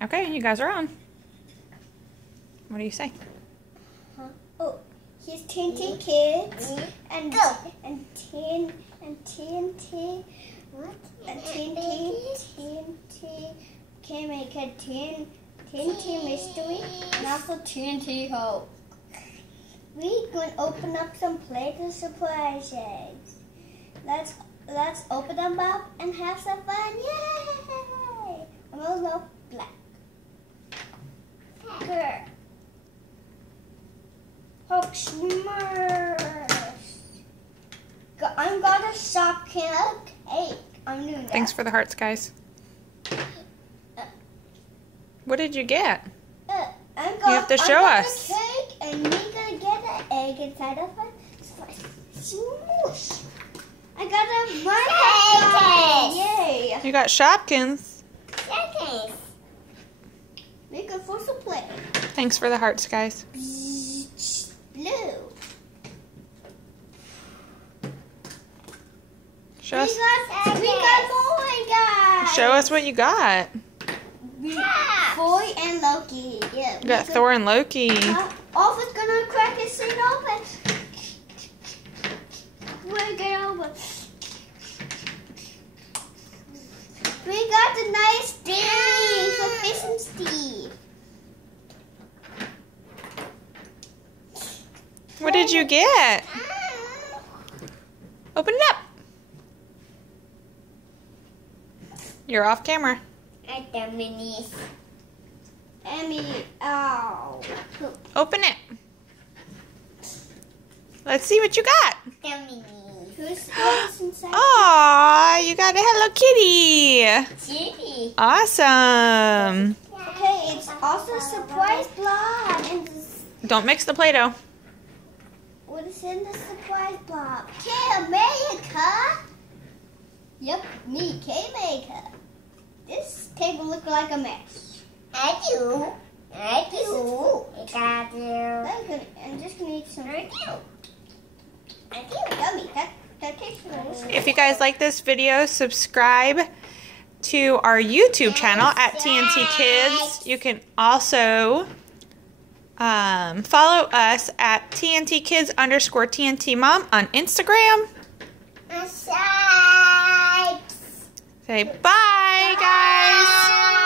Okay, you guys are on. What do you say? Oh, here's TNT Kids and TNT can make a TNT Mystery and also TNT Hope. We're going to open up some Play-Doh surprises. Let's open them up and have some fun. Yay! And those look black. Good. Hulk Smurfs. I'm gonna shop cake. I'm doing that. Thanks for the hearts, guys. What did you get? You have to show us. Cake and we're gonna get an egg inside of it. Smoosh. I got a Minecraft. Yay! You got Shopkins. Shopkins. Make a for some play. Thanks for the hearts, guys. Blue. Show us. We got more, guys. Show us what you got. Thor and Loki. Yeah. You got Thor and Loki. Off is gonna crack his thing open. We're get over. We got the nice thing for Fish and Steve. What did you get? Open it up. You're off camera. I the minis. Oh. Open it. Let's see what you got. The minis. Who's inside? Aw, you got a Hello Kitty. Kitty. Awesome. Okay, it's also a surprise block. And Don't mix the Play-Doh. what is in the surprise block? K-Maker. Yep, me, K-Maker. This table looks like a mess. I do. I do. I'm just gonna eat some. I do. Yummy. That tastes delicious. If you guys like this video, subscribe to our YouTube channel at TNT Kids. You can also follow us at TNT Kids _TNT Mom on Instagram. Say bye, guys.